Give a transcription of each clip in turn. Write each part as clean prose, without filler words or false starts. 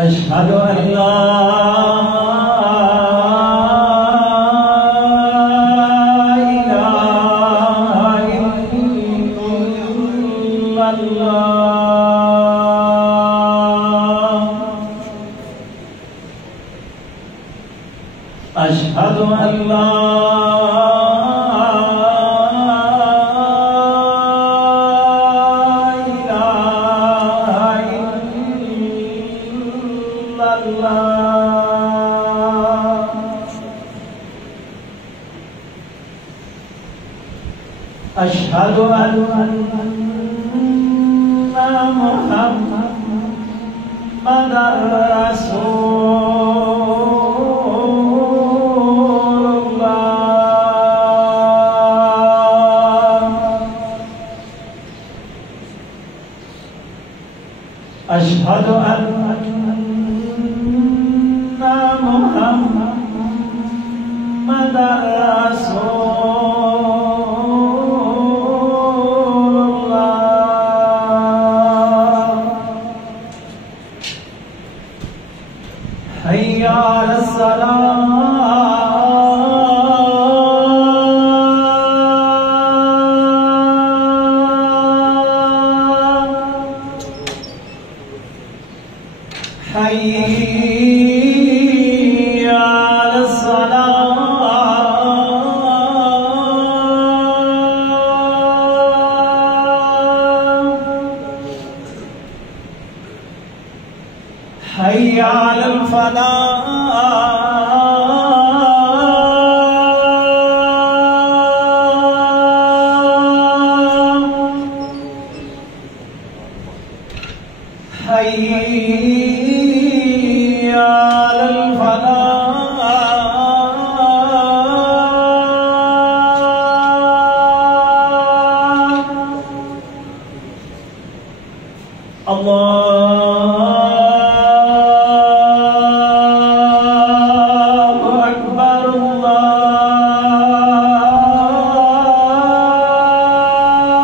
أشهد أن لا إله إلا الله أشهد أن لا أشهد أن محمدًا رسول الله أشهد أن محمدًا رسول حي على الصلاة حي على الصلاة حي على الفلاح حي على الفلاح الله أكبر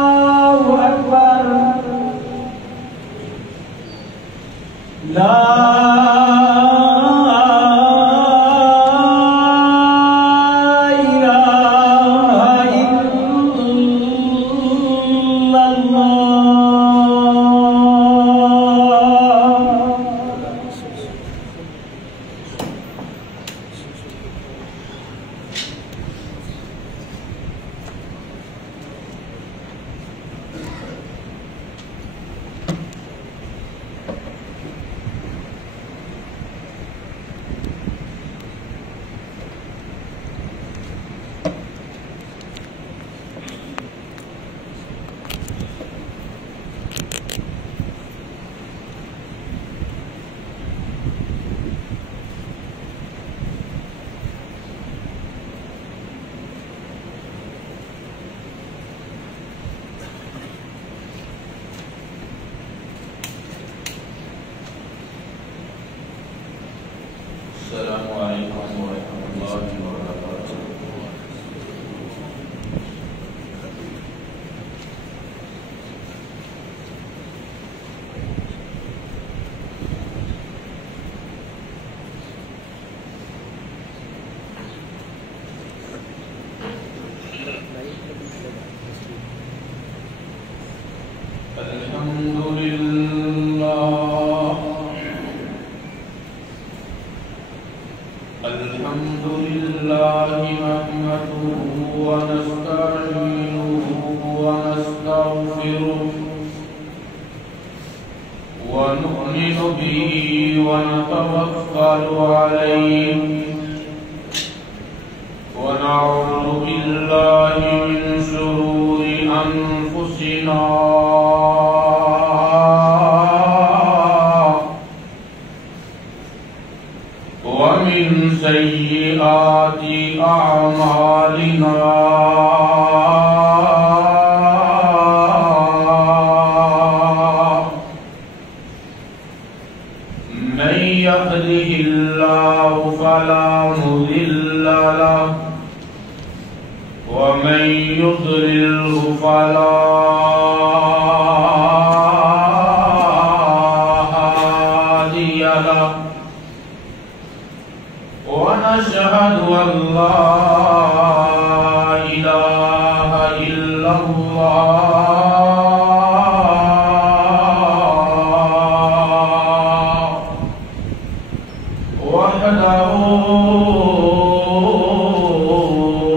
الله أكبر لا إله إلا الله السلام عليكم ورحمة الله وبركاته. الحمد لله الحمد لله نحمده ونستعينه ونستغفره ونؤمن به ونتوكل عليه ونعوذ بالله من شرور أنفسنا أعمالنا من يهده الله فلا مضل له ومن يضلله فلا هادي له ونشهد أن لا إله إلا الله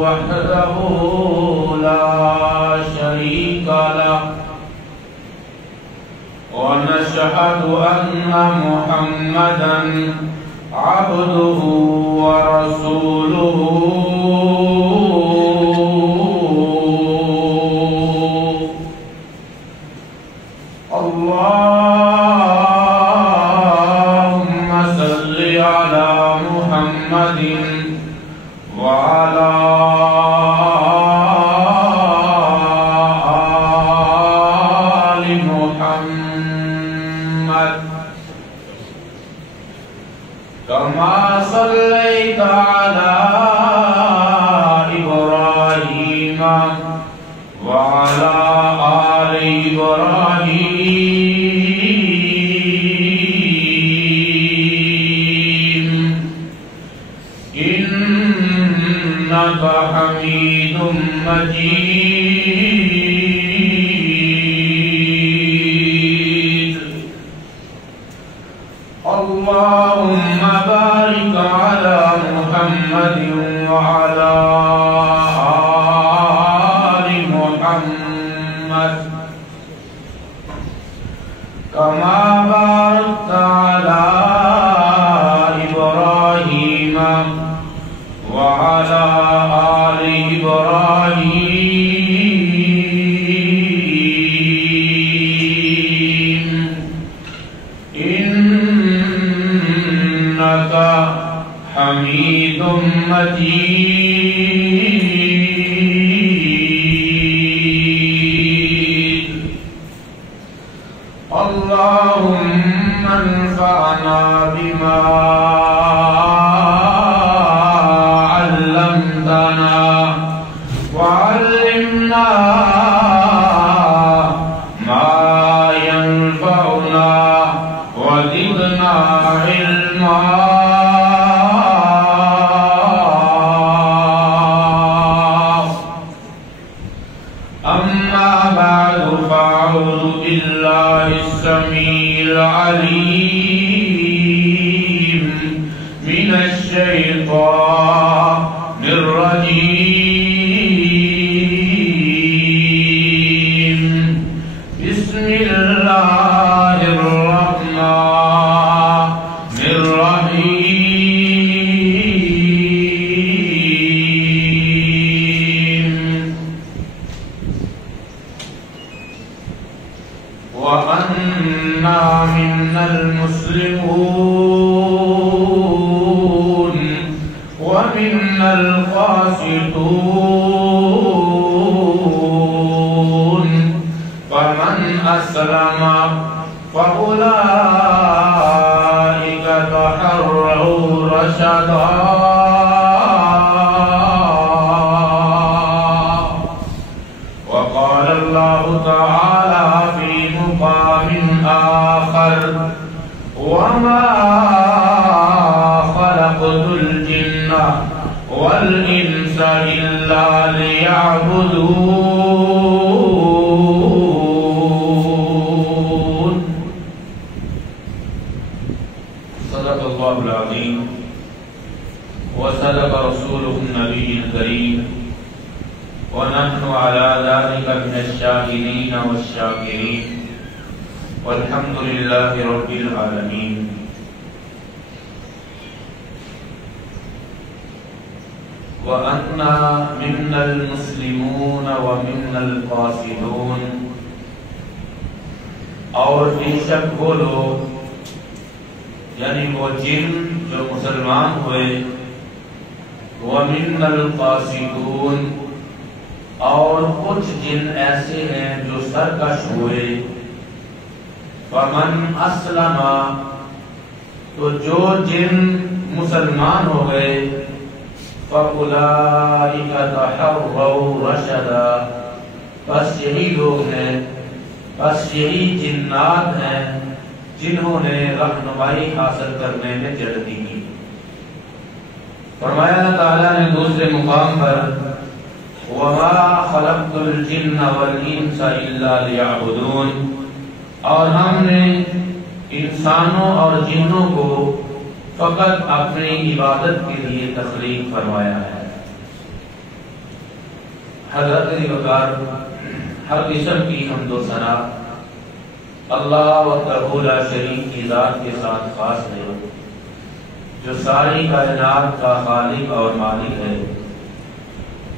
وحده لا شريك له ونشهد أن محمدًا عبده ورسوله اللهم صل على محمد وعلى آل محمد كما صليت على إبراهيم وعلى آل إبراهيم إنك حميد مجيد اللهم بارك على محمد وعلى آل محمد كما باركت على إبراهيم وعلى آل إبراهيم إنك حميد مجيد اللهم انفعنا بما علمتنا وعلمنا ما ينفعنا وزدنا علما أما بعد فأعوذ بالله السميع العليم من الشيطان الرجيم بسم الله الرحمن الرحيم وأنا منا المسلمون ومنا القاسطون فمن أسلم فأولئك تحروا رشدا وقال الله تعالى في مقام آخر وما خلقت الجن والإنس إلا ليعبدون صدق الله العظيم وصدق رسوله النبي الكريم ونحن على ذلك من الشاهدين والشاكرين والحمد لله رب العالمين وأنا منا المسلمون ومنا القاسطون اور بے شک وہ لوگ یعنی وہ جن جو مسلمان ہوئے وَمِنَّ الْقَاسِطُونَ اور کچھ جن ایسے ہیں جو سرکش ہوئے. فَمَنْ أَسْلَمَ تو جو جن مسلمان ہو گئے. فَأُولَٰئِكَ تَحَرَّوْا رَشَدًا بس یہی لوگ ہیں، بس یہی جنات ہیں جنہوں نے رہنمائی حاصل کرنے میں جلدی کی. فرمایا اللہ تعالیٰ نے دوسرے مقام پر وَمَا خَلَقْتُ الْجِنَّ وَالْإِنسَ إِلَّا لِيَعْبُدُونَ اور ہم نے انسانوں اور جنوں کو فقط اپنی عبادت کے لیے تخلیق فرمایا ہے. حضرت وقار ہر قسم کی حمد و ثنا اللہ وحدہ لا شریک کی ذات کے ساتھ خاص ہے جو ساری کائنات کا خالق اور مالک ہے.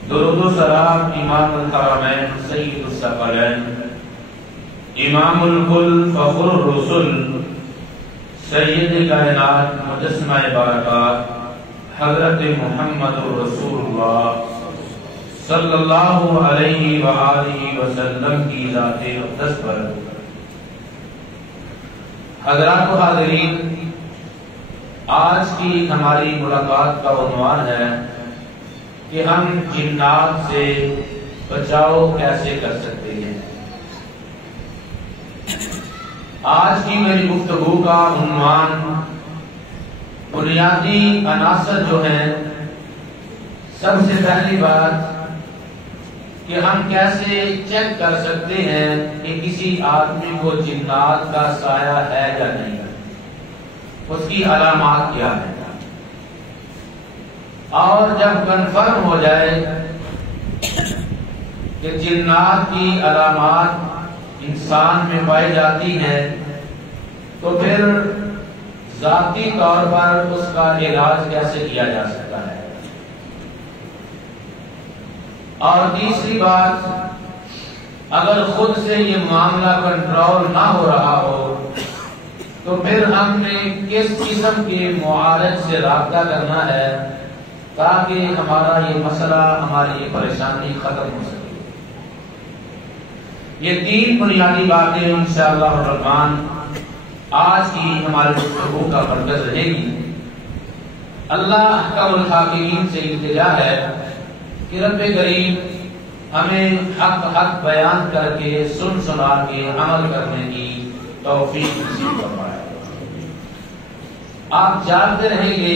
درود و سلام امام الحرمین سید الثقلین امام الکل فخر الرسل سید کائنات مجسمہ برکات حضرت محمد رسول اللہ صلی اللہ علیہ وآلہ وسلم کی ذات اقدس پر. حضرات و حاضرین، آج کی ہماری ملاقات کا عنوان ہے کہ ہم جنات سے بچاؤ کیسے کر سکتے ہیں. آج کی میری گفتگو کا عنوان بنیادی عناصر جو ہیں، سب سے پہلی بات کہ ہم کیسے چیک کر سکتے ہیں کہ کسی آدمی کو جنات کا سایہ ہے یا نہیں، اس کی علامات کیا ہے. اور جب کنفرم ہو جائے کہ جنات کی علامات انسان میں پائی جاتی ہیں تو پھر ذاتی طور پر اس کا علاج کیسے کیا جا سکتا ہے. اور تیسری بات، اگر خود سے یہ معاملہ کنٹرول نہ ہو رہا ہو تو پھر ہم نے کس قسم کے معالج سے رابطہ کرنا ہے تاکہ ہمارا یہ مسئلہ، ہماری یہ پریشانی ختم ہو سکے. یہ تین بنیادی باتیں انشاءاللہ الرحمن آج کی ہماری گفتگو کا مرکز رہے گی. اللہ احکم الحاکمین سے التجا ہے کہ رب کریم ہمیں حق بیان کر کے سنا کے عمل کرنے کی توفیق نصیب فرمائے. آپ جانتے رہیں گے،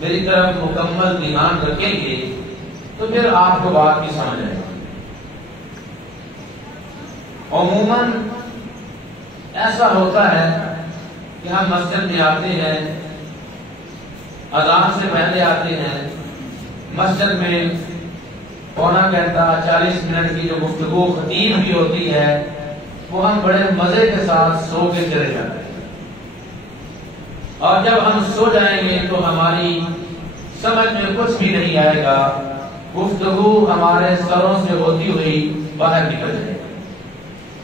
میری طرف مکمل دھیان رکھیں گے تو پھر آپ کو بات کی سمجھ آئے گی. عموماً ایسا ہوتا ہے کہ ہم مسجد میں آتے ہیں، اذان سے پہلے آتے ہیں، مسجد میں پونا گھنٹہ 40 منٹ کی جو گفتگو خطیب کی ہوتی ہے وہ ہم بڑے مزے کے ساتھ سو کے چلے جاتے ہیں. اور جب ہم سو جائیں گے تو ہماری سمجھ میں کچھ بھی نہیں آئے گا، گفتگو ہمارے سروں سے ہوتی ہوئی باہر نکل جائے گی.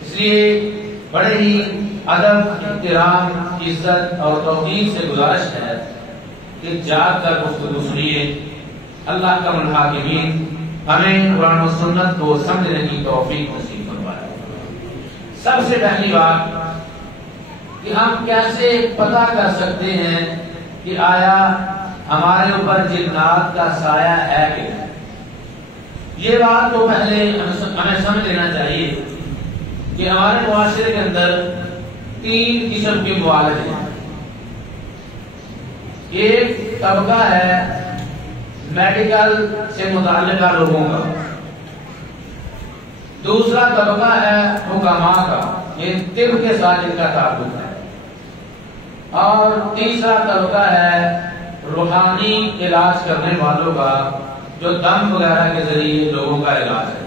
اس لیے بڑے ہی ادب، احترام، عزت اور توقیر سے گزارش ہے کہ جاگ کر گفتگو سنیے. اللہ کا الحاکمین ہمیں قرآن و سنت کو سمجھنے کی توفیق نصیب فرمائے. سب سے پہلی بات کہ ہم کیسے پتہ کر سکتے ہیں کہ آیا ہمارے اوپر جنات کا سایہ ہے کہ نہیں. یہ بات تو پہلے ہمیں سمجھ لینا چاہیے کہ ہمارے معاشرے کے اندر تین قسم کے معالج ہیں. ایک طبقہ ہے میڈیکل سے متعلقہ لوگوں کا، دوسرا طبقہ ہے حکماء کا، یہ طب کے ساتھ ان کا تعلق ہے، اور تیسرا طبقہ ہے روحانی علاج کرنے والوں کا جو دم وغیرہ کے ذریعے لوگوں کا علاج ہے.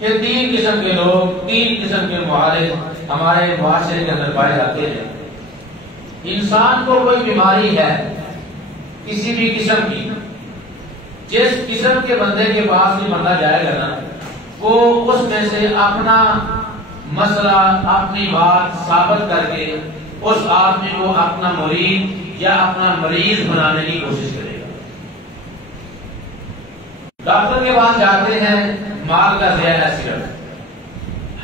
یہ تین قسم کے لوگ، تین قسم کے معالج ہمارے معاشرے کے اندر پائے جاتے ہیں. انسان کو کوئی بیماری ہے کسی بھی قسم کی، جس قسم کے بندے کے پاس بھی بندہ جائے گا نا، وہ اس میں سے اپنا مسئلہ، اپنی بات ثابت کر کے اس آدمی کو اپنا مرید یا اپنا مریض بنانے کی کوشش کرے گا. ڈاکٹر کے پاس جاتے ہیں مال کا ضیاع ہے صرف،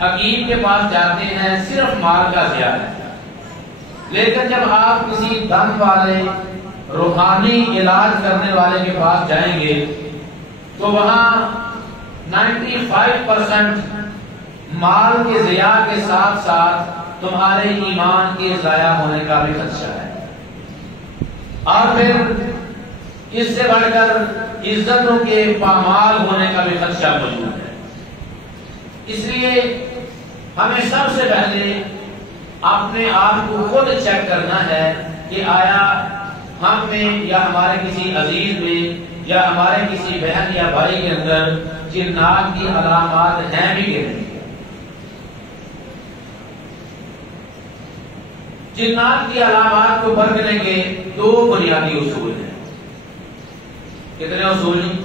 حکیم کے پاس جاتے ہیں صرف مال کا ضیاع ہے. لیکن جب آپ کسی دم والے روحانی علاج کرنے والے کے پاس جائیں گے تو وہاں 95% مال کے ضیاع کے ساتھ ساتھ تمہارے ایمان کے ضائع ہونے کا بھی خدشہ ہے، اور پھر اس سے بڑھ کر عزتوں کے پامال ہونے کا بھی خدشہ موجود ہے. اس لیے ہمیں سب سے پہلے اپنے آپ کو خود چیک کرنا ہے کہ آیا ہم میں یا ہمارے کسی عزیز میں یا ہمارے کسی بہن یا بھائی کے اندر جنات کی علامات ہیں بھی کہ نہیں. جنات کی علامات کو پرکھنے کے دو بنیادی اصول ہیں. کتنے اصول ہیں؟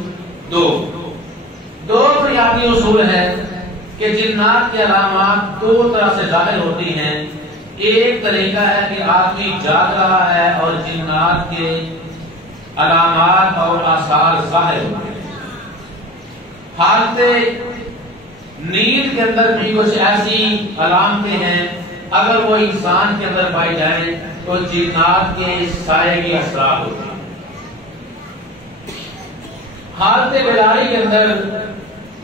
دو بنیادی اصول ہیں کہ جنات کی علامات دو طرح سے ظاہر ہوتی ہیں. ایک طریقہ ہے کہ آدمی جاگ رہا ہے اور جنات کے علامات اور آثار ظاہر ہوتے ہیں. حالت نیند کے اندر بھی کچھ ایسی علامتیں ہیں اگر وہ انسان کے اندر پائی جائیں تو جنات کے سائے کی اثرات ہوتے ہیں. حالت بیداری کے اندر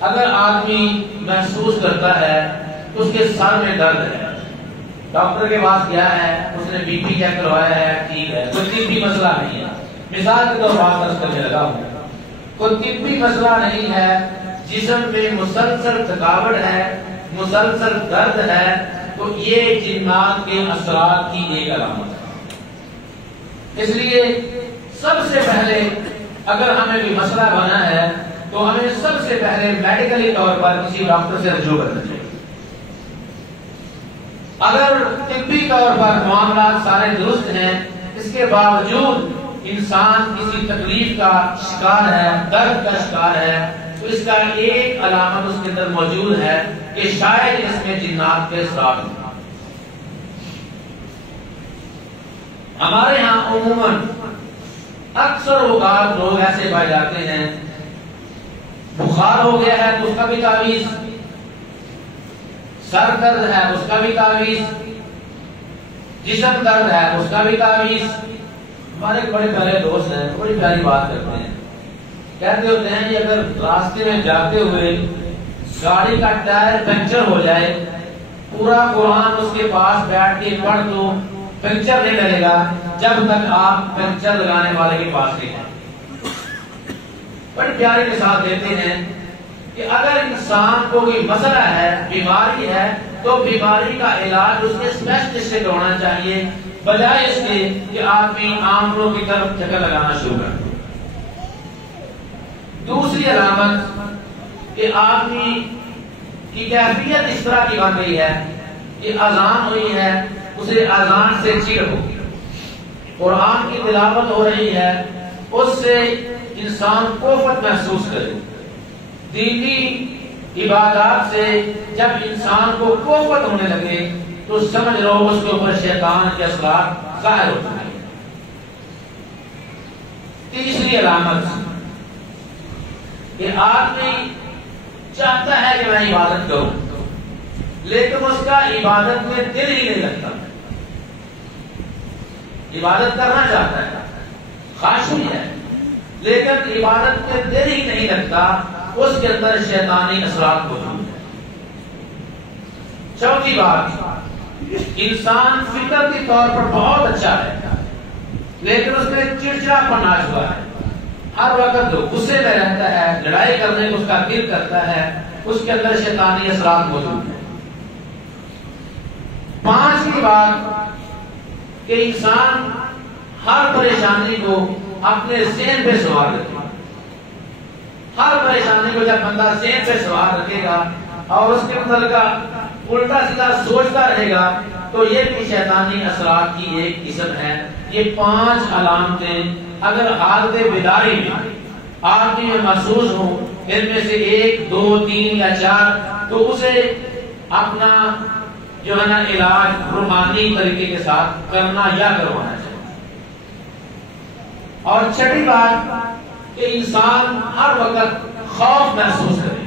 اگر آدمی محسوس کرتا ہے تو اس کے سر میں درد ہے، ڈاکٹر کے پاس گیا ہے، اس نے بی پی چیک کروایا ہے، ٹھیک ہے، کوئی طبی مسئلہ نہیں ہے. مثال کے طور پر بات کرنے لگا ہوں، کوئی طبی مسئلہ نہیں ہے، جسم میں مسلسل تھکاوٹ ہے، مسلسل درد ہے، تو یہ جنات کے اثرات کی ایک علامت ہے. اس لیے سب سے پہلے اگر ہمیں کوئی مسئلہ بنا ہے تو ہمیں سب سے پہلے میڈیکلی طور پر کسی ڈاکٹر سے رجوع کرنا چاہیے. اگر طبی طور پر معاملات سارے درست ہیں، اس کے باوجود انسان کسی تکلیف کا شکار ہے، درد کا شکار ہے، تو اس کا ایک علامت اس کے اندر موجود ہے کہ شاید اس میں جنات کے اثرات ہیں. ہمارے ہاں عموماً اکثر اوقات لوگ ایسے پائے جاتے ہیں، بخار ہو گیا ہے تو اس کا بھی تعویذ، سر درد ہے اس کا بھی تعویذ، جسم درد ہے اس کا بھی تعویذ. ہمارے ایک بڑے پیارے دوست ہیں، بڑی پیاری بات کرتے ہیں، کہتے ہوتے ہیں کہ اگر راستے میں جاتے ہوئے گاڑی کا ٹائر پنچر ہو جائے، پورا قرآن اس کے پاس بیٹھ کے پڑھ دو، پنچر نہیں لگے گا جب تک آپ پنچر لگانے والے کے پاس نہیں ہیں. بڑی پیاری کے ساتھ دیتے ہیں کہ اگر انسان کو کوئی مسئلہ ہے، بیماری ہے، تو بیماری کا علاج اس کے اسپیشلسٹ سے کروانا چاہیے، بجائے اس کے کہ آدمی عاملوں کی طرف چکر لگانا شروع کر دے. دوسری علامت کہ آدمی کی کیفیت اس طرح کی بن گئی ہے کہ اذان ہوئی ہے، اسے اذان سے چڑ ہو، قرآن کی تلاوت ہو رہی ہے، اس سے انسان کوفت محسوس کرے. دینی عبادات سے جب انسان کو کوفت ہونے لگے تو سمجھ لو اس کے اوپر شیطان کے اثرات ظاہر ہو چکے ہیں. تیسری علامت کہ آدمی چاہتا ہے کہ میں عبادت کروں، لیکن اس کا عبادت میں دل ہی نہیں لگتا. عبادت کرنا چاہتا ہے، خواہش بھی ہے، لیکن عبادت میں دل ہی نہیں لگتا، اس کے اندر شیطانی اثرات موجود ہیں. چوتھی بات، انسان فطرتی طور پر بہت اچھا ہے، لیکن اس میں چڑچڑاپن آ چکا ہے، ہر وقت غصے میں رہتا ہے، لڑائی کرنے کو اس کا دل کرتا ہے، اس کے اندر شیطانی اثرات موجود ہیں. پانچویں بات کہ انسان ہر پریشانی کو اپنے ذہن پہ سوار رکھے. ہر پریشانی کو جب بندہ ذہن پہ سوار رکھے گا اور اس کے اندر کا الٹا سیدھا سوچتا رہے گا تو یہ بھی شیطانی اثرات کی ایک قسم ہے. یہ 5 علامتیں اگر حالت بیداری میں آدمی میں محسوس ہوں، ان میں سے 1، 2، 3 یا 4، تو اسے اپنا جو ہے نا علاج روحانی طریقے کے ساتھ کرنا یا کروانا چاہیے. اور چھٹی بات کہ انسان ہر وقت خوف محسوس کرے،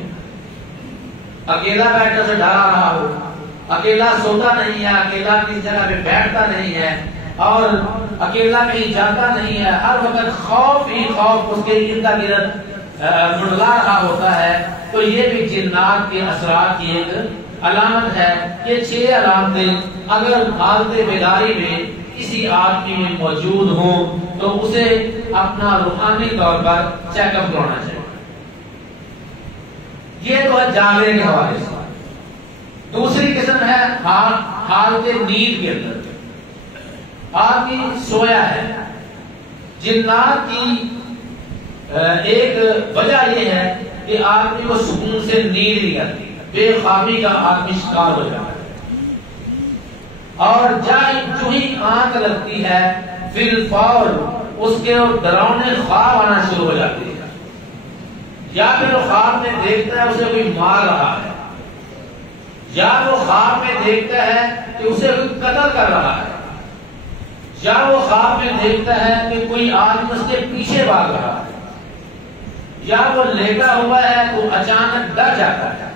اکیلا بیٹھ کر ڈرا رہا ہو، اکیلا سوتا نہیں ہے، اکیلا کسی جگہ پہ بیٹھتا نہیں ہے اور اکیلا کہیں جاتا نہیں ہے، ہر وقت خوف ہی خوف اس کے ارد گرد منڈلا رہا ہوتا ہے، تو یہ بھی جنات کے اثرات کی ایک علامت ہے۔ یہ 6 علامتیں اگر حالت بیداری میں کسی آدمی میں موجود ہوں تو اسے اپنا روحانی طور پر چیک اپ کرانا چاہیے۔ یہ تو ہے جاگنے کے حوالے سے۔ دوسری قسم ہے حالت نیند کے اندر آدمی سویا ہے۔ جنات کی ایک وجہ یہ ہے کہ آدمی کو سکون سے نیند نہیں آتی، بے خوابی کا آدمی شکار ہو جاتا ہے، اور جو ہی آنکھ لگتی ہے فی الفور اس کے ڈراؤنے خواب آنا شروع ہو جاتے ہیں، یا پھر وہ خواب میں دیکھتا ہے اسے کوئی مار رہا ہے، یا وہ خواب میں دیکھتا ہے کہ اسے کوئی قتل کر رہا ہے، یا وہ خواب میں دیکھتا ہے کہ کوئی آدمی اس کے پیچھے بھاگ رہا ہے، یا وہ لیٹا ہوا ہے تو اچانک ڈر جاتا ہے،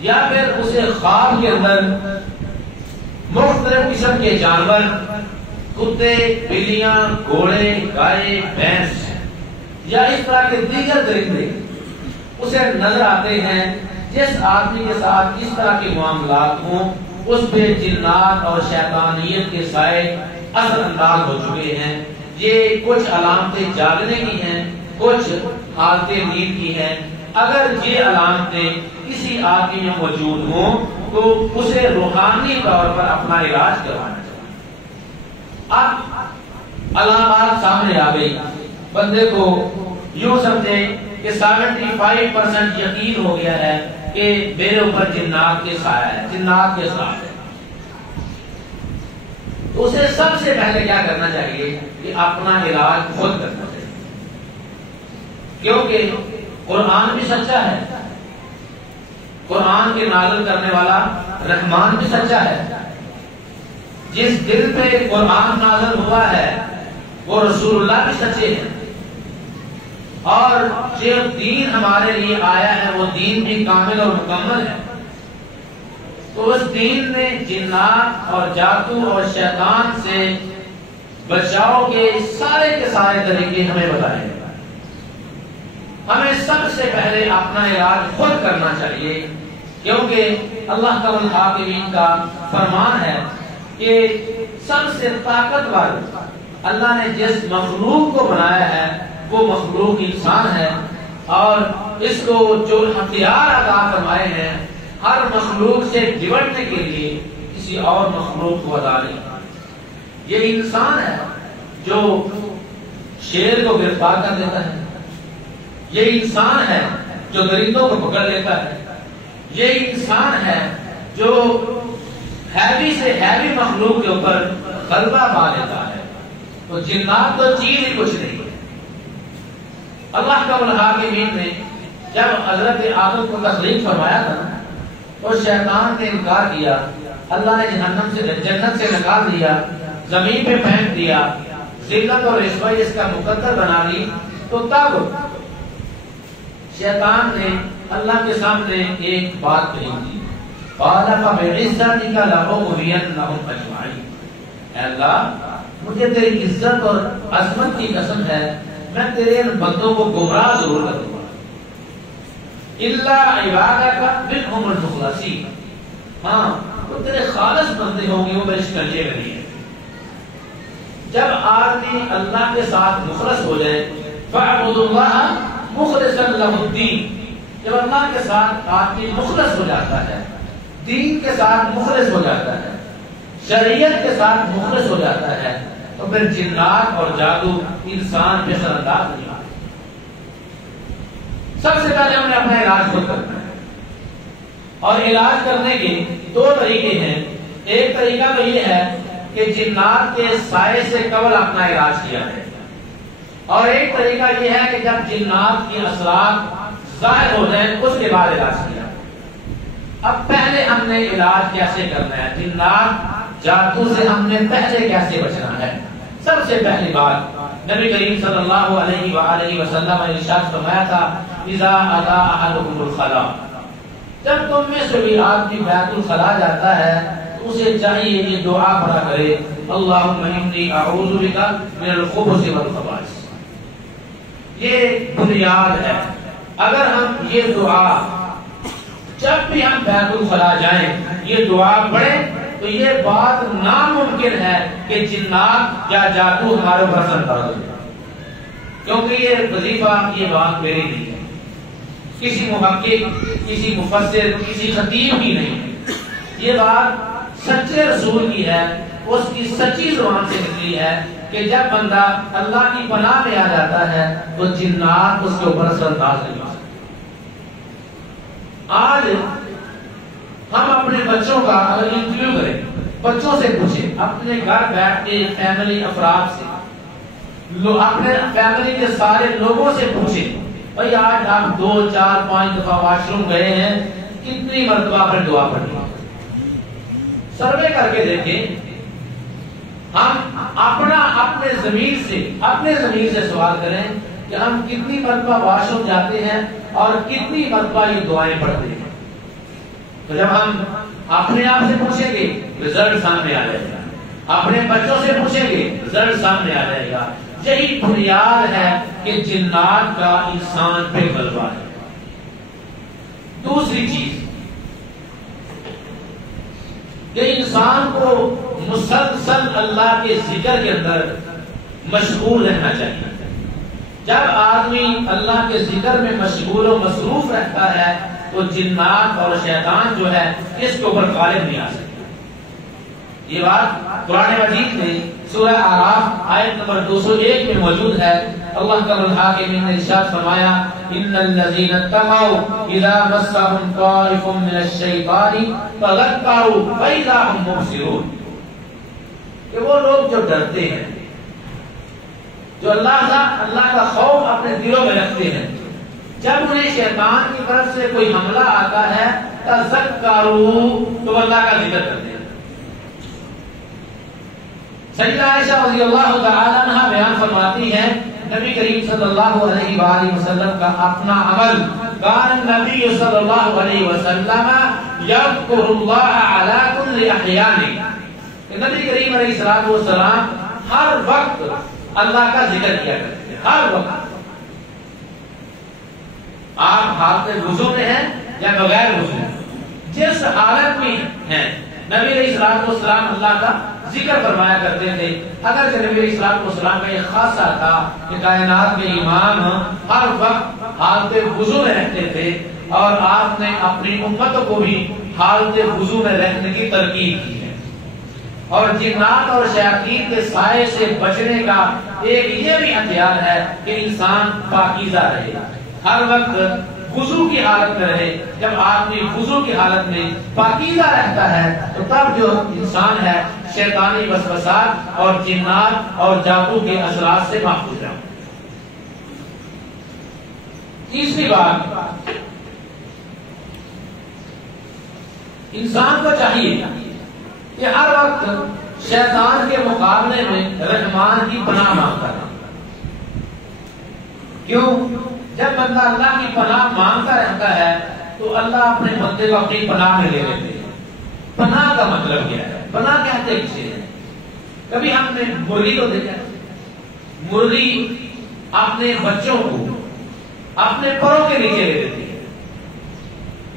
یا پھر اسے خواب کے اندر مختلف قسم کے جانور، کتے، بلیاں، گھوڑے، گائے، بھینس یا اس طرح کے دیگر درندے اسے نظر آتے ہیں۔ جس آدمی کے ساتھ اس طرح کے معاملات ہوں اس پہ جنات اور شیطانیت کے سائے اثر انداز ہو چکے ہیں۔ یہ کچھ علامتیں جاگنے کی ہیں، کچھ حالتیں نیند کی ہیں۔ اگر یہ علامتیں کسی آدمی میں موجود ہوں تو اسے روحانی طور پر اپنا علاج کروانا چاہیے۔ اب علامات سامنے آ گئی، بندے کو یوں سمجھے کہ 75% یقین ہو گیا ہے کہ میرے اوپر جنات کے سایہ ہے، جنات کے ساتھ ہے، تو اسے سب سے پہلے کیا کرنا چاہیے کہ اپنا علاج خود کرنا چاہیے، کیونکہ قرآن بھی سچا ہے، قرآن کے نازل کرنے والا رحمان بھی سچا ہے، جس دل پہ قرآن نازل ہوا ہے وہ رسول اللہ بھی سچے ہیں، اور جو دین ہمارے لیے آیا ہے وہ دین بھی کامل اور مکمل ہے۔ تو اس دین نے جنات اور جادو اور شیطان سے بچاؤ کے سارے طریقے ہمیں بتائے ہیں۔ ہمیں سب سے پہلے اپنا علاج خود کرنا چاہیے، کیونکہ اللہ تعالی الحاکمین کا فرمان ہے کہ سب سے طاقتور اللہ نے جس مخلوق کو بنایا ہے وہ مخلوق انسان ہے، اور اس کو جو ہتھیار عطا فرمائے ہیں ہر مخلوق سے نمٹنے کے لیے کسی اور مخلوق کو عطا نہیں۔ یہ انسان ہے جو شیر کو گرفتار کر دیتا ہے، یہ انسان ہے جو درندوں کو پکڑ لیتا ہے، یہ انسان ہے جو ہیوی سے ہیوی مخلوق کے اوپر غلبہ پا لیتا ہے۔ تو جنات تو چیز ہی کچھ نہیں ہے۔ اللہ کا الحاکمین نے جب حضرت آدم کو تخلیق فرمایا تھا تو شیطان نے انکار کیا، اللہ نے جنت سے نکال دیا، زمین پہ پھینک دیا، ذلت اور رسوائی اس کا مقدر بنا لی، تو تب شیطان نے اللہ کے سامنے ایک بات کہی تھی، قال فبعزتک لأغوینہم اجمعین، اے اللہ مجھے تیری عزت اور عظمت کی قسم ہے میں تیرے ان بندوں کو گمراہ ضرور کروں گا، الا عبادک منہم المخلصین، ہاں وہ تیرے خالص بندے ہوں گے، وہ میرے شکنجے میں نہیں ہے۔ جب آدمی اللہ کے ساتھ مخلص ہو جائے، فاعبدوا اللہ مخلصا لہ الدین، جب اللہ کے ساتھ آدمی مخلص ہو جاتا ہے، دین کے ساتھ مخلص ہو جاتا ہے، شریعت کے ساتھ مخلص ہو جاتا ہے، تو پھر جنات اور جادو انسان بے اثر انداز نہیں آتے۔ سب سے پہلے ہم نے اپنا علاج خود کرنا ہے، اور علاج کرنے کے 2 طریقے ہیں۔ ایک طریقہ تو یہ ہے کہ جنات کے سائے سے قبل اپنا علاج کیا ہے، اور ایک طریقہ یہ ہے کہ جب جنات کے اثرات ظاہر ہو جائیں اس کے بعد علاج کیا۔ اب پہلے ہم نے علاج کیسے کرنا ہے، جنات جادو سے ہم نے پہلے کیسے بچنا ہے۔ سب سے پہلی بات نبی کریم صلی اللہ علیہ وآلہ وسلم نے ارشاد فرمایا تھا، اذا اتا احدکم الخلاء، جب تم میں سے بھی آدمی بیت الخلاء جاتا ہے تو اسے چاہیے یہ دعا پڑھا کرے، اللہم انی اعوذ بک من الخبث والخبائث۔ یہ بنیاد ہے۔ اگر ہم یہ دعا جب بھی ہم بیت الخلاء جائیں یہ دعا پڑھیں تو یہ بات ناممکن ہے کہ جنات یا جادو ہمارے اوپر اثر کر دے، کیونکہ یہ وظیفہ، یہ بات میری نہیں ہے، کسی محقق، کسی مفسر، کسی خطیب کی نہیں ہے، یہ بات سچے رسول کی ہے، اس کی سچی زبان سے نکلی ہے کہ جب بندہ اللہ کی پناہ میں آ جاتا ہے تو جنات اس کے اوپر اثر انداز نہیں ہو سکتے۔ آج ہم اپنے بچوں کا اگر انٹرویو کریں، بچوں سے پوچھیں، اپنے گھر بیٹھ کے فیملی افراد سے، اپنے فیملی کے سارے لوگوں سے پوچھیں، بھائی آج آپ 2، 4، 5 دفعہ واش روم گئے ہیں، کتنی مرتبہ آپ نے دعا پڑھی؟ سروے کر کے دیکھیں۔ ہم اپنے ضمیر سے سوال کریں کہ ہم کتنی مرتبہ واش روم جاتے ہیں اور کتنی مرتبہ یہ دعائیں پڑھتے ہیں۔ تو جب ہم اپنے آپ سے پوچھیں گے رزلٹ سامنے آ جائے گا، اپنے بچوں سے پوچھیں گے رزلٹ سامنے آ جائے گا۔ یہی بنیاد ہے کہ جنات کا انسان پہ غلبہ ہے۔ دوسری چیز کہ انسان کو مسلسل اللہ کے ذکر کے اندر مشغول رہنا چاہیے۔ جب آدمی اللہ کے ذکر میں مشغول و مصروف رہتا ہے تو جنات اور شیطان جو ہے اس کے اوپر غالب نہیں آ سکتے۔ یہ بات قرآن مجید میں سورہ اعراف آیت نمبر 201 میں موجود ہے۔ اللہ تعالی الحاکم نے ارشاد فرمایا ان الذين اتقوا اذا مسهم طائف من الشيطان تذكروا فاذا هم مبصرون، کہ وہ لوگ جو ڈرتے ہیں، جو اللہ کا خوف اپنے دلوں میں رکھتے ہیں، جب انہیں شیطان کی طرف سے کوئی حملہ آتا ہے تذکروا تو اللہ کا ذکر کرتے ہیں۔ سیدہ عائشہ رضی اللہ تعالی عنہ بیان فرماتی ہیں نبی کریم صلی اللہ علیہ وآلہ وسلم کا اپنا عمل، کان النبی صلی اللہ علیہ وسلم یذکر اللہ علی کل احیان، نبی کریم علیہ السلام ہر وقت اللہ کا ذکر کیا کرتے ہیں، ہر وقت۔ آپ حالت وضو میں ہیں یا بغیر وضو، جس حالت میں ہیں نبی علیہ السلام اللہ کا ذکر فرمایا کرتے تھے۔ اگر نبی علیہ السلام کا یہ خاصہ تھا کہ کائنات کے امام ہر وقت حالت وضو میں رہتے تھے، اور آپ نے اپنی امت کو بھی حالت وضو میں رہنے کی ترغیب کی ہے۔ اور جنات اور شیاطین کے سائے سے بچنے کا ایک یہ بھی ہتھیار ہے کہ انسان پاکیزہ رہے، ہر وقت وضو کی حالت میں رہے۔ جب آدمی وضو کی حالت میں پاکیزہ رہتا ہے تو تب جو انسان ہے شیطانی وسوسات اور جنات اور جادو کے اثرات سے محفوظ رہے۔ تیسری بات، انسان کو چاہیے کہ ہر وقت شیطان کے مقابلے میں رحمان کی پناہ مانگتا ہے۔ کیوں؟ جب بندہ اللہ کی پناہ مانگتا رہتا ہے تو اللہ اپنے بندے کو اپنی پناہ میں لے لیتے ہیں۔ پناہ کا مطلب کیا ہے؟ پناہ کہتے ہیں کسے ہیں؟ کبھی ہم نے مرغی کو دیکھا، مرغی اپنے بچوں کو اپنے پروں کے نیچے لے لیتی ہے۔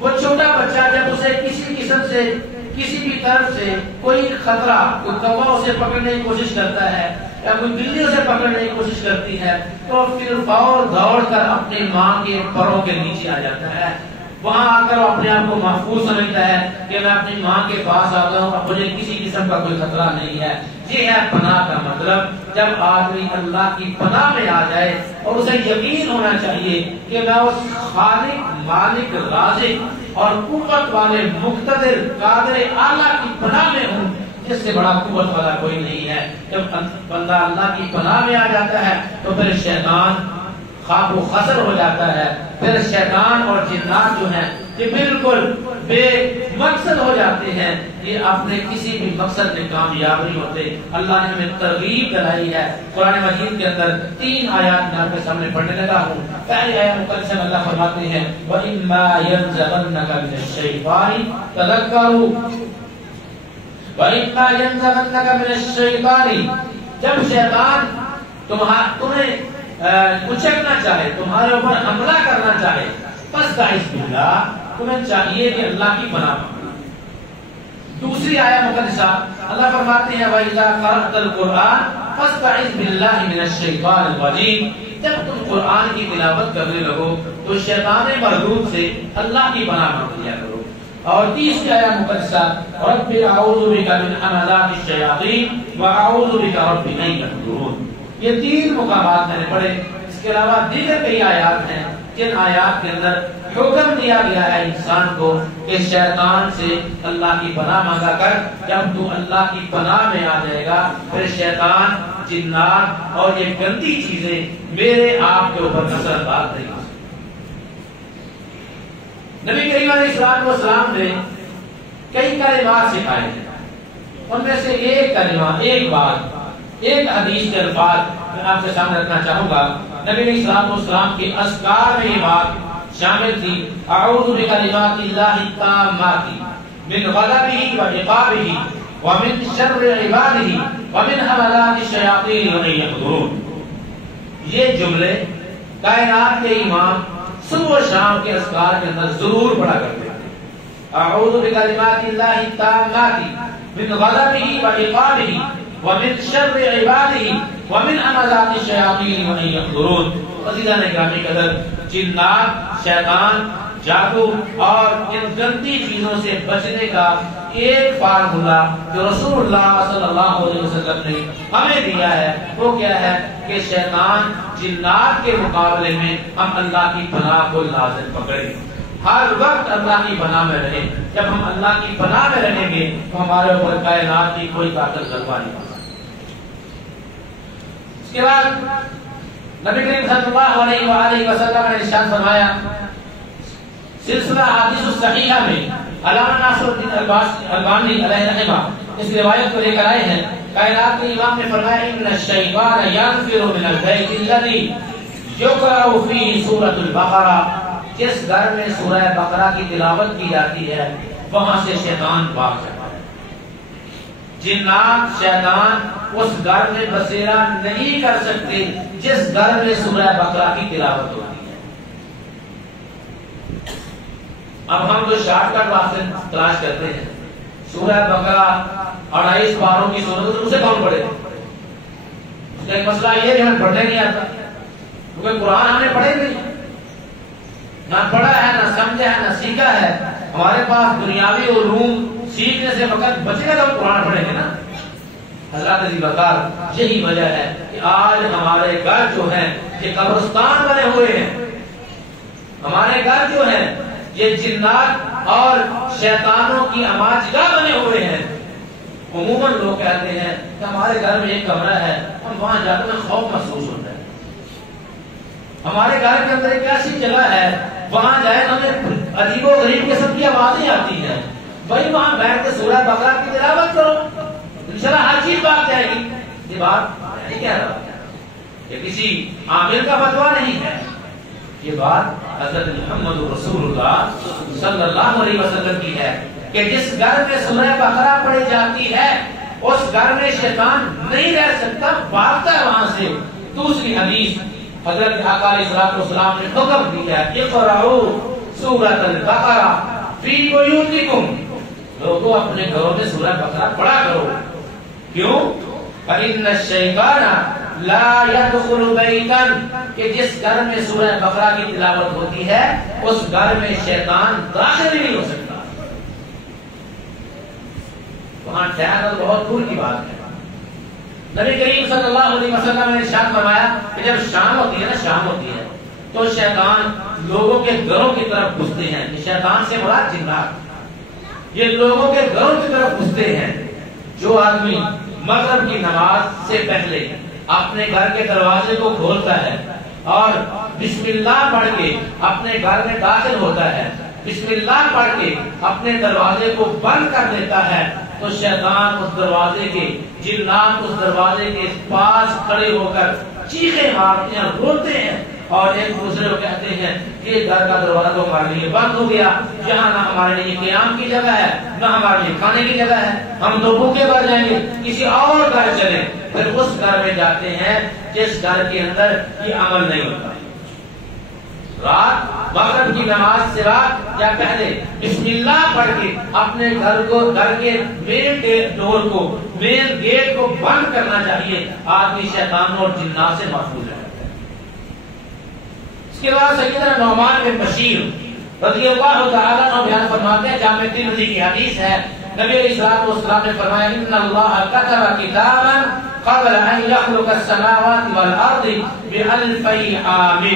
وہ چھوٹا بچہ جب اسے کسی قسم سے، کسی بھی طرف سے کوئی خطرہ، کوئی کوہ اسے پکڑنے کی کوشش کرتا ہے یا کوئی بلی اسے پکڑنے کی کوشش کرتی ہے تو پھر فور دوڑ کر اپنی ماں کے پروں کے نیچے آ جاتا ہے۔ وہاں آ کر وہ اپنے آپ کو محفوظ سمجھتا ہے کہ میں اپنی ماں کے پاس آتا ہوں، اب مجھے کسی قسم کا کوئی خطرہ نہیں ہے۔ یہ ہے پناہ کا مطلب۔ جب آدمی اللہ کی پناہ میں آ جائے اور اسے یقین ہونا چاہیے کہ میں اس خالق، مالک، رازق اور قوت والے مقتدر، قادر اعلیٰ کی پناہ میں ہوں، جس سے بڑا قوت والا کوئی نہیں ہے۔ جب بندہ اللہ کی پناہ میں آ جاتا ہے تو پھر شیطان خواب و خسر ہو جاتا ہے۔ پھر شیطان اور جنات جو ہیں یہ بالکل بے مقصد ہو جاتے ہیں، یہ اپنے کسی بھی مقصد میں کامیاب نہیں ہوتے۔ اللہ نے ہمیں ترغیب دلائی ہے قرآن مجید کے اندر۔ 3 آیات میں آپ کے سامنے پڑھنے لگا ہوں۔ پہلی آیت مقدسہ میں اللہ فرماتے ہیں وَإِمَّا يَنزَغَنَّكَ مِنَ الشَّيْطَانِ تَذَكَّرُوا وَإِمَّا يَنزَغَنَّكَ مِنَ الشَّيْطَانِ، جب شیطان تمہیں کچلنا چاہے، تمہارے اوپر حملہ کرنا چاہے، فاستعذ باللہ، تمہیں چاہیے کہ اللہ کی پناہ مانگو۔ دوسری آیت مقدسہ اللہ فرماتے ہیں وَإِذَا قَرَأْتَ الْقُرْآنَ فَاسْتَعِذْ بِاللَّهِ مِنَ الشَّيْطَانِ الرَّجِيمِ، جب تم قرآن کی تلاوت کرنے لگو تو شیطان مردود سے اللہ کی پناہ مانگ لیا کرو۔ اور تیسری آیت مقدسہ رب اعوذ بک من حمزات الشیاطین واعوذ بک رب ان یحضرون، یہ 3 مقامات میں نے پڑھے۔ اس کے علاوہ دیگر کئی آیات ہیں جن آیات کے اندر حکم دیا گیا ہے انسان کو کہ شیطان سے اللہ کی پناہ مانگا کر۔ جب تو اللہ کی پناہ میں آ جائے گا پھر شیطان، جنات اور یہ گندی چیزیں میرے آپ کے اوپر اثر انداز نہیں ہو سکتی۔ نبی کریم علیہ السلام نے کئی کلمات سکھائے ہیں، ان میں سے ایک کلمہ، ایک بات، ایک حدیث کے الفاظ میں آپ کے سامنے رکھنا چاہوں گا۔ نبی علیہ السلام کے اذکار میں یہ بات شامل تھی اعوذ بکلمات اللہ التامات من غضبہ وعقابہ ومن شر عبادہ ومن حملات الشیاطین وان یحضرون۔ یہ جملے کائنات کے امام صبح و شام کے اذکار کے اندر ضرور پڑھا کرتے تھے۔ اعوذ بکلمات اللہ التامات من غضبہ وعقابہ ومن شر عبادہ ومن حملات الشیاطین وان یحضرون۔ عزیزان گرامی قدر، جنات، شیطان، جادو اور ان گندی چیزوں سے بچنے کا ایک فارمولا جو رسول اللہ صلی اللہ علیہ وسلم نے ہمیں دیا ہے وہ کیا ہے کہ شیطان، جنات کے مقابلے میں ہم اللہ کی پناہ کو لازم پکڑیں، ہر وقت اللہ کی پناہ میں رہیں۔ جب ہم اللہ کی پناہ میں رہیں گے تو ہمارے اوپر کائنات کی کوئی طاقت غلبہ نہیں پا سکتی۔ اس کے بعد نبی کریم صلی اللہ علیہ وآلہ وسلم نے ارشاد فرمایا، سلسلہ احادیث الصحیحہ میں علامہ ناصر الدین البانی علیہ رحمہ اس روایت کو لے کر آئے ہیں۔ کائنات کے امام نے فرمایا ان الشیطان ینفر من البیت الذی یقرأ فیہ سورۃ البقرہ، جس گھر میں سورہ بقرہ کی تلاوت کی جاتی ہے وہاں سے شیطان بھاگ جاتا ہے۔ جنات، شیطان اس گھر میں بسیرا نہیں کر سکتے جس گھر میں سورہ بقرہ کی تلاوت ہوتی ہے۔ اب ہم جو شارٹ کٹ راستے تلاش کرتے ہیں، سورہ بقرہ 28 پاروں کی سورت، اسے کون پڑھے؟ اس کا ایک مسئلہ یہ ہے کہ ہمیں پڑھنے نہیں آتا، کیونکہ قرآن ہم نے پڑھے نہیں، نہ پڑھا ہے، نہ سمجھا ہے، نہ سیکھا ہے۔ ہمارے پاس دنیاوی علوم سیکھنے سے وقت بچے گا تو قرآن پڑھیں گے نا۔ حضرات عزیز بکار، یہی وجہ ہے کہ آج ہمارے گھر جو ہیں یہ قبرستان بنے ہوئے ہیں، ہمارے گھر جو ہیں یہ جنات اور شیطانوں کی اماجگاہ بنے ہوئے ہیں۔ عموماً لوگ کہتے ہیں کہ ہمارے گھر میں ایک کمرہ ہے، ہم وہاں جاتے ہیں خوف محسوس ہوتا ہے۔ ہمارے گھر کے اندر ایک ایسی جگہ ہے وہاں جائے تو ہمیں عجیب و غریب قسم کی آوازیں آتی ہیں، بھائی وہاں بیٹھ کے سورہ بقرہ کی تلاوت کرو، انشاءاللہ ہر چیز بات جائے گی۔ یہ بات نہیں کہہ رہا، یہ کسی عامل کا فتویٰ نہیں ہے، یہ بات حضرت محمد رسول اللہ صلی اللہ علیہ وسلم کی ہے کہ جس گھر میں سورہ بقرہ پڑھی جاتی ہے اس گھر میں شیطان نہیں رہ سکتا، بھاگتا ہے وہاں سے۔ دوسری حدیث حضرت آقا علیہ السلام نے حکم دیا ہے اقرؤوا سورۃ البقرہ فی بیوتکم، لوگوں اپنے گھروں میں سورہ بقرہ پڑھا کرو۔ کیوں؟ فإن الشیطان لا يدخل بیتا، کہ جس گھر میں سورہ بقرہ کی تلاوت ہوتی ہے اس گھر میں شیطان داخل ہی نہیں ہو سکتا، وہاں ٹھہرنا بہت دور کی بات ہے۔ نبی کریم صلی اللہ علیہ وسلم نے ارشاد فرمایا کہ جب شام ہوتی ہے نا، شام ہوتی ہے تو شیطان لوگوں کے گھروں کی طرف گھستے ہیں۔ شیطان سے مراد جنات، یہ لوگوں کے گھروں کی طرف گھستے ہیں۔ جو آدمی مغرب کی نماز سے پہلے اپنے گھر کے دروازے کو کھولتا ہے اور بسم اللہ پڑھ کے اپنے گھر میں داخل ہوتا ہے بسم اللہ پڑھ کے اپنے دروازے کو بند کر دیتا ہے تو شیطان اس دروازے کے جنات اس دروازے کے پاس کھڑے ہو کر چیخیں مارتے ہیں، روتے ہیں اور ایک دوسرے کو کہتے ہیں کہ گھر کا دروازہ تو ہمارے لیے بند ہو گیا، یہاں نہ ہمارے لیے قیام کی جگہ ہے نہ ہمارے لیے کھانے کی جگہ ہے، ہم تو بھوکے مر جائیں گے، کسی اور گھر چلیں۔ پھر اس گھر میں جاتے ہیں جس گھر کے اندر یہ عمل نہیں ہوتا۔ رات مغرب کی نماز سے رات یا پہلے بسم اللہ پڑھ کے اپنے گھر کو، گھر کے مین ڈور کو، مین گیٹ کو بند کرنا چاہیے، آدمی شیطانوں اور جنات سے محفوظ ہے۔ اس کے بعد سیدنا نعمان بن بشیر رضی اللہ تعالیٰ عنہ بیان فرماتے ہیں، جامع ترمذی کی حدیث ہے، نبی علیہ الصلوۃ والسلام نے فرمایا ان اللہ کتب کتابا قبل ان یخلق السماوات والارض ب1000 عام،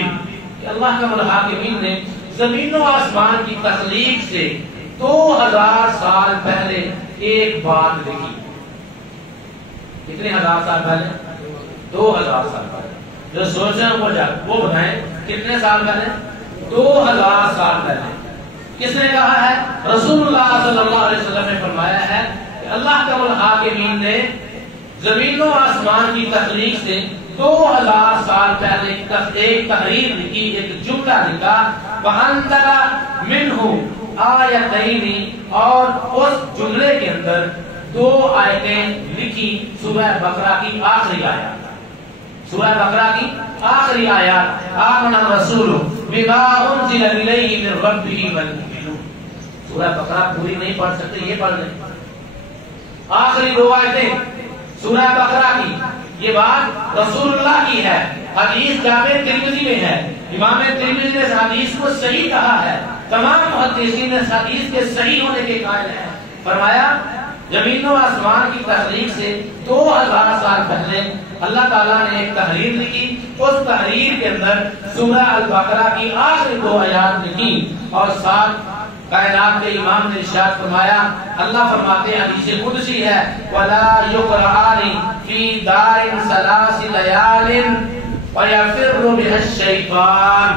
اللہ کا الحاکمین نے زمین و آسمان کی تخلیق سے 2000 سال پہلے ایک بات لکھی۔ کتنے ہزار سال پہلے؟ 2000 سال پہلے۔ جو سوچ رہے ہیں وہ بتائیں کتنے سال پہلے؟ 2000 سال پہلے۔ کس نے کہا ہے؟ رسول اللہ صلی اللہ علیہ وسلم نے فرمایا ہے کہ اللہ کا الحاکمین نے زمین و آسمان کی تخلیق سے 2000 سال پہلے ایک تحریر لکھی، ایک جملہ لکھا، وَأَنزَلَ مِنْهُ آیَتَيْنِ، اور اس جملے کے اندر 2 آیتیں لکھی، سورہ بقرہ کی آخری آیات، سورہ بقرہ کی آخری آیات، آمن الرسول بما انزل الیہ من ربہ والمؤمنون۔ سورہ بقرہ پوری نہیں پڑھ سکتے، یہ پڑھ لیں، آخری 2 آیتیں سورہ بقرہ کی، یہ بات رسول اللہ کی ہے، حدیث جامع ترمذی میں ہے، امام ترمذی نے اس حدیث کو صحیح کہا ہے، تمام محدثین اس حدیث کے صحیح ہونے کے قائل ہیں۔ فرمایا زمین و آسمان کی تخلیق سے 2000 سال پہلے اللہ تعالیٰ نے ایک تحریر لکھی، اس تحریر کے اندر سورہ البقرہ کی آخری 2 آیات لکھی، اور ساتھ کائنات کے امام نے ارشاد فرمایا، اللہ فرماتے ہیں حدیث قدسی ہے، وَلَا يُقْرَآنِ فِي دَارٍ 3 لَيَالٍ وَيَفِرُّ بِهَا الشَّيْطَانُ،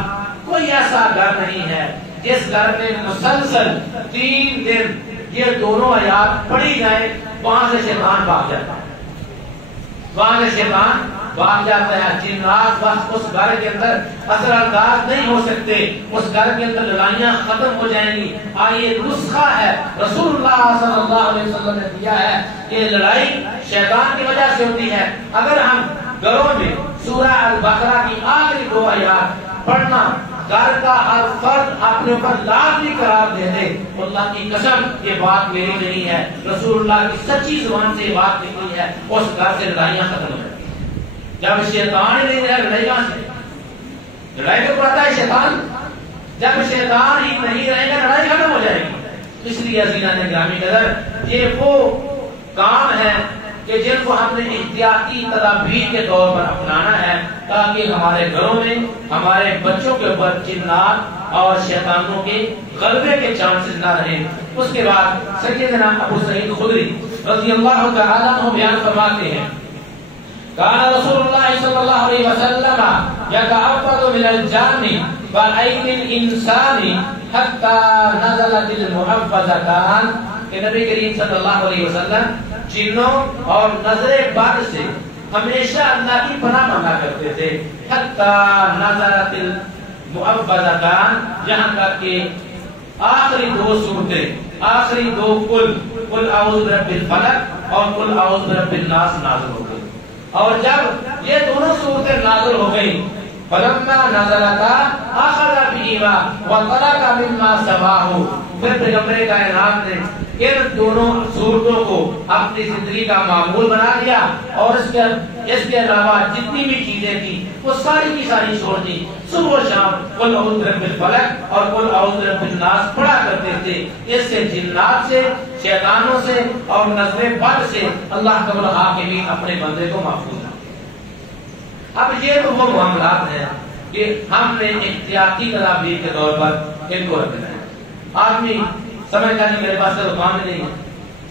کوئی ایسا گھر نہیں ہے جس گھر میں مسلسل 3 دن یہ دونوں آیات پڑھی جائے، وہاں سے شیطان بھاگ جاتا ہے، وہاں سے شیطان بھاگ جاتا ہے، جنات بس اس گھر کے اندر اثر انداز نہیں ہو سکتے، اس گھر کے اندر لڑائیاں ختم ہو جائیں گی۔ آئیے نسخہ ہے رسول اللہ صلی اللہ علیہ وسلم نے دیا ہے کہ لڑائی شیطان کی وجہ سے ہوتی ہے۔ اگر ہم گھروں میں سورہ البقرہ کی آخری 2 آیات پڑھنا گھر کا ہر فرد اپنے اوپر لازمی قرار دے دے، اللہ کی قسم یہ بات میری نہیں ہے، رسول اللہ کی سچی زبان سے یہ بات نکلی ہے، اس گھر سے لڑائیاں ختم ہو جائیں۔ جب شیطان ہی نہیں رہے لڑائی کہاں سے؟ لڑائی کو پڑھتا ہے شیطان، جب شیطان ہی نہیں رہے گا لڑائی ختم ہو جائے گی۔ اس لیے عزیزان گرامی قدر، یہ وہ کام ہے کہ جن کو ہم نے احتیاطی تدابیر کے طور پر اپنانا ہے تاکہ ہمارے گھروں میں ہمارے بچوں کے اوپر جنات اور شیطانوں کے غلبے کے چانسز نہ رہیں۔ اس کے بعد سیدنا ابو سعید خدری رضی اللہ تعالیٰ عنہ بیان فرماتے ہیں، کان رسول اللہ صلی اللہ علیہ وسلم یتعوذ من الجان وعین الانسان حتی نزلت المعوذتان، کہ نبی کریم صلی اللہ علیہ وسلم جنوں اور نظر بد سے ہمیشہ اللہ کی پناہ مانگا کرتے تھے، حتی نزلت المعوذتان، یہاں تک کہ آخری 2 سورتیں، آخری 2 قل اعوذ برب الفلق اور قل اعوذ برب الناس نازل ہو گئی، اور جب یہ دونوں صورتیں نازل ہو گئی، فلما نزلتا اخذ بهما وترك مما سواه، پھر پیغمبر کائنات نے ان دونوں صورتوں کو اپنی زندگی کا معمول بنا لیا، اور اس کے علاوہ جتنی بھی چیزیں تھیں وہ ساری کی ساری چھوڑ دی، صبح و شام قل اعوذ برب الفلق اور قل اعوذ برب الناس پڑھا کرتے تھے۔ اس سے جنات سے، شیطانوں سے اور نظر بد سے اللہ رب العالمین اپنے بندے کو محفوظ رکھے۔ اب یہ تو وہ معاملات ہیں کہ ہم نے احتیاطی تدابیر کے طور پر ان کو رکھنا ہے۔ آدمی سمجھتا ہے میرے پاس تو کام نہیں ہے،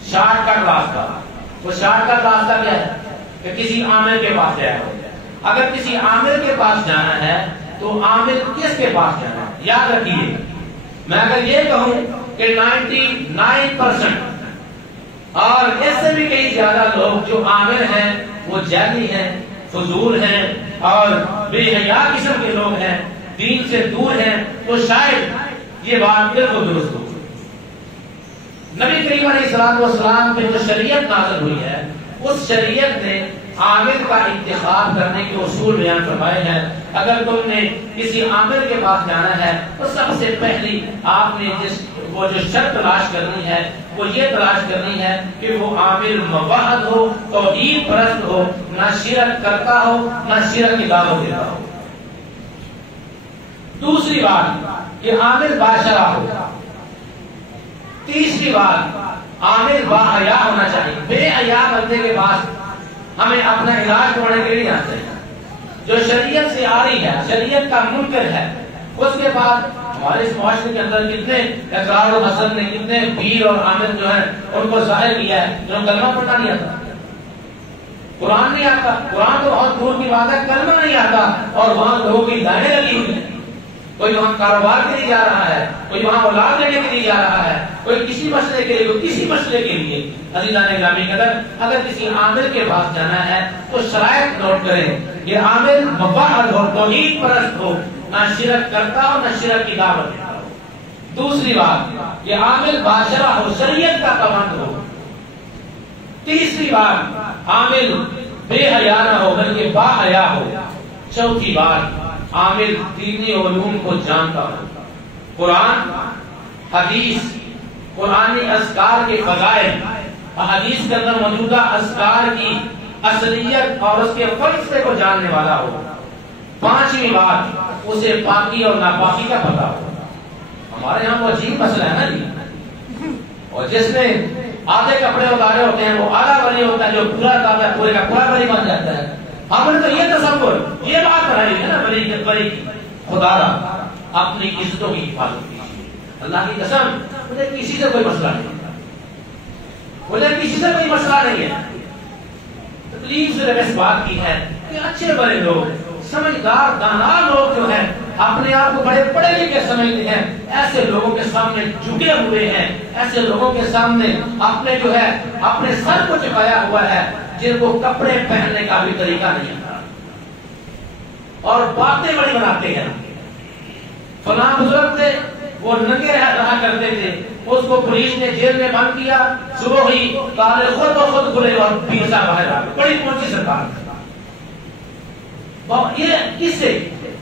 شارٹ کٹ راستہ، وہ شارٹ کٹ راستہ کیا ہے کہ کسی عامل کے پاس جائے۔ اگر کسی عامل کے پاس جانا ہے تو عامل کس کے پاس جانا ہے؟ یاد رکھیے، میں اگر یہ کہوں کہ 99% اور اس سے بھی کئی زیادہ لوگ جو عامل ہیں وہ جعلی ہیں، فضول ہیں اور بے حیا قسم کے لوگ ہیں، دین سے دور ہیں، تو شاید یہ بات بالکل درست ہو۔ نبی کریم علیہ الصلوۃ والسلام پہ جو شریعت نازل ہوئی ہے، اس شریعت نے عامل کا انتخاب کرنے کے اصول بیان فرمائے ہیں۔ اگر تم نے کسی عامل کے پاس جانا ہے تو سب سے پہلی آپ نے وہ جو شرط تلاش کرنی ہے وہ یہ تلاش کرنی ہے کہ وہ عامل موحد ہو، توحید پرست ہو، نہ شرک کرتا ہو، نہ شرک کی دعوت دیتا ہو۔ دوسری بات کہ عامل باشرہ ہو۔ تیسری بات عامل باحیا ہونا چاہیے۔ بے حیا بندے کے پاس ہمیں اپنا علاج کرنے کے لیے آتے ہیں، جو شریعت سے آ رہی ہے، شریعت کا منکر ہے، اس کے بعد ہمارے اس معاشرے کے اندر کتنے اقرار و حسن نے، کتنے پیر اور عامل جو ہیں ان کو ظاہر کیا ہے، جو کلمہ پڑھنا نہیں آتا، قرآن نہیں آتا، قرآن تو بہت دور کی بات ہے، کلمہ نہیں آتا، اور وہاں لوگوں کی لائنیں لگی ہوئی ہیں۔ کوئی وہاں کاروبار کے لیے جا رہا ہے، کوئی وہاں اولاد لینے کے لیے جا رہا ہے، کوئی کسی مسئلے کے لیے، کوئی کسی مسئلے کے لیے۔ عزیزان گرامی قدر، اگر کسی عامل کے پاس جانا ہے تو شرائط نوٹ کریں، یہ عامل موحد ہو، توحید پرست ہو، نہ شرک کرتا ہو، نہ شرک کی دعوت دیتا ہو۔ دوسری بات یہ عامل باشرہ ہو، شریعت کا پابند ہو۔ تیسری بات عامل بے حیا نہ ہو بلکہ با حیا ہو۔ چوتھی بات عامل دینی علوم کو جانتا ہو، قرآن، حدیث، قرآنی اذکار کے فضائل، حدیث کے اندر موجودہ اذکار کی اصلیت اور اس کے فلسفے کو جاننے والا ہو۔ پانچویں بات اسے پاکی اور ناپاکی کا پتہ ہو۔ ہمارے یہاں وہ عجیب مسئلہ ہے نا جی، اور جس نے آدھے کپڑے اتارے ہوتے ہیں وہ آدھا ولی ہوتا ہے، جو پورا اتارتا ہے پورے کا پورا ولی بن جاتا ہے۔ ہم نے تو یہ تصور، یہ بات بنائی ہے نا ولی کی، خدا را اپنی عزتوں کی حفاظت کیجیے۔ اللہ کی قسم مجھے کسی سے کوئی مسئلہ نہیں ہے، مجھے کسی سے کوئی مسئلہ نہیں ہے۔ تکلیف سے اس بات کی ہے کہ اچھے بڑے لوگ، سمجھدار دانا لوگ جو ہیں اپنے آپ کو بڑے پڑھے لکھے سمجھتے ہیں، ایسے لوگوں کے سامنے جھکے ہوئے ہیں، ایسے لوگوں کے سامنے اپنے جو ہے اپنے سر کو چکایا ہوا ہے، جن کو کپڑے پہننے کا بھی طریقہ نہیں آتا اور باتیں بڑی بناتے ہیں۔ فلاں بزرگ تھے، وہ ننگے رہا کرتے تھے، اس کو پولیس نے جیل میں بند کیا، صبح ہوئی تالے خود بخود کھلے اور پیسہ باہر آ گئے، بڑی پہنچی سرکار۔ یہ کس سے؟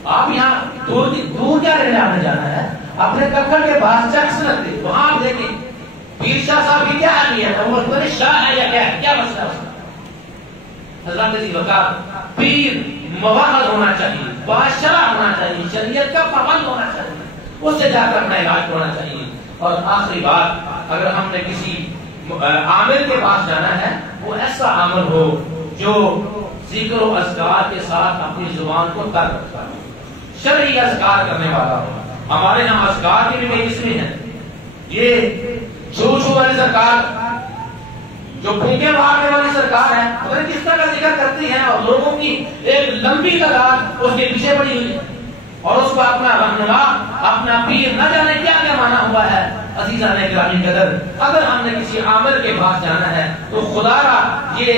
آپ یہاں دور کیا رہنے آنے جانا ہے؟ اپنے ککڑ کے پاس چیکس لگتے، وہاں آپ دیکھیں پیر شاہ صاحب کی کیا حالیت ہے، وہ بڑے شاہ ہے یا کیا مسئلہ ہے؟ حضرت علی وقار پیر موحد ہونا چاہیے، باشرہ ہونا چاہیے، شریعت کا پابند ہونا چاہیے، اس سے جا کر اپنا علاج ہونا چاہیے۔ اور آخری بات، اگر ہم نے کسی عامل کے پاس جانا ہے وہ ایسا عامل ہو جو ذکر و اذکار کے ساتھ اپنی زبان کو تر رکھتا ہے، شرعی اذکار کرنے والا ہو۔ ہمارے یہاں اذکار کی بھی کئی قسمیں ہیں، یہ چھو والی سرکار، جو پھونکے مارنے والی سرکار ہے، اگر کس طرح کا ذکر کرتی ہے اور لوگوں کی ایک لمبی تعداد اس کے پیچھے پڑی ہوئی ہے اور اس کو اپنا رہنما، اپنا پیر نہ جانے کیا کیا مانا ہوا ہے۔ عزیزان گرامی قدر، اگر ہم نے کسی عامل کے پاس جانا ہے تو خدا را یہ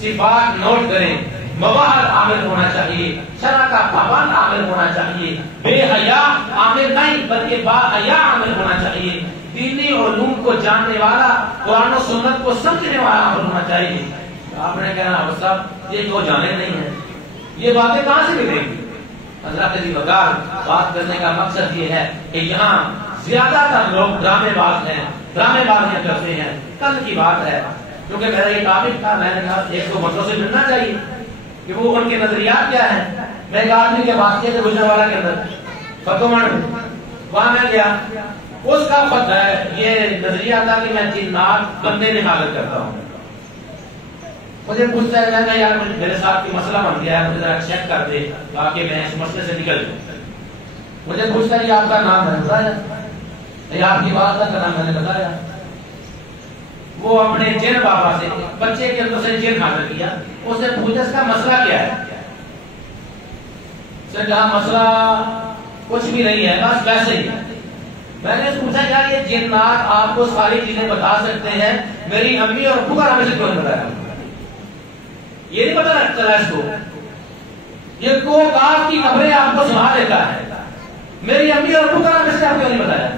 صفات نوٹ کریں، موحد عامل ہونا چاہیے، شرع کا پابند عامل ہونا چاہیے، بے حیا عامل نہیں بلکہ با حیا عامل ہونا چاہیے، دینی علوم کو جاننے والا، قرآن و سنت کو سمجھنے والا عامل ہونا چاہیے۔ آپ نے کہنا صاحب یہ تو جانے نہیں ہے، یہ باتیں کہاں سے نکلیں گی؟ حضرت علی وقار بات کرنے کا مقصد یہ ہے کہ یہاں زیادہ تر لوگ ڈرامے باز ہیں، ڈرامے بازیاں کرتے ہیں۔ کل کی بات ہے، کیونکہ میرا یہ ٹاپک تھا، میں نے کہا ایک دو بندوں سے ملنا چاہیے کہ وہ ان کے نظریات کیا ہیں۔ میں ایک آدمی کے پاس گیا تھا گجرانوالہ کے اندر، فتومن، وہاں میں گیا، اس کا یہ نظریہ تھا کہ میں جنات بندے میں حالت کرتا ہوں۔ مجھے پوچھتا ہے کہ یار میرے ساتھ کوئی مسئلہ بن گیا ہے، مجھے ذرا چیک کر دے تاکہ میں اس مسئلے سے نکل جاؤں۔ مجھے پوچھتا ہے کہ آپ کا نام ہے، بتایا، آپ کی بات کا نام میں نے بتایا۔ وہ اپنے جن بابا سے بچے کے اندر سے جن حاضر کیا، اس نے پوچھا اس کا مسئلہ کیا ہے؟ اس نے کہا مسئلہ کچھ بھی نہیں ہے، بس ویسے ہی۔ میں نے پوچھا یار یہ جنات آپ کو ساری چیزیں بتا سکتے ہیں، میری امی اور ابو کا نام سے کیوں نہیں بتایا؟ یہ نہیں پتا چلا اس کو، یہ کو کاف کی خبریں آپ کو سنا دیتا ہے، میری امی اور ابو کا نام سے آپ کیوں نہیں بتایا؟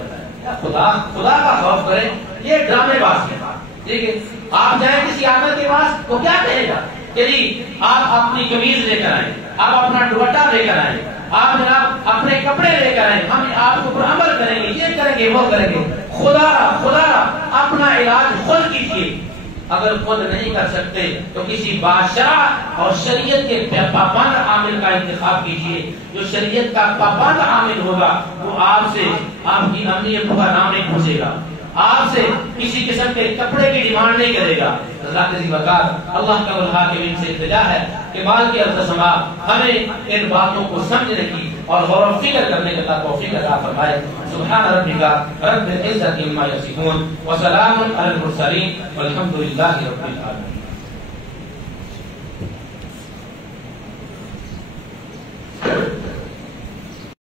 خدا کا خوف کریں، یہ ڈرامے باز ہے. ٹھیک ہے، آپ جائیں کسی عامل کے پاس تو کیا کہے گا کہ جی آپ اپنی قمیض لے کر آئیں، آپ اپنا دوپٹہ لے کر آئیں، آپ جناب اپنے کپڑے لے کر آئیں، ہم آپ کو عمل کریں گے، یہ کریں گے وہ کریں گے. خدا اپنا علاج خود کیجیے. اگر خود نہیں کر سکتے تو کسی بادشاہ اور شریعت کے پابند عامل کا انتخاب کیجیے. جو شریعت کا پابند عامل ہوگا وہ آپ سے آپ کی امی ابو کا نام نہیں پوچھے گا، آپ سے کسی قسم کے کپڑے کی ڈیمانڈ نہیں کرے گا. ذات ذی وقار اللہ کا الحاکمین سے التجا ہے کہ مال کی ارتسما ہمیں ان باتوں کو سمجھنے کی اور غور و فکر کرنے کا توفیق عطا فرمائے. سبحان ربک رب العزۃ عما یصفون وسلام علی المرسلین والحمد للہ رب العالمین.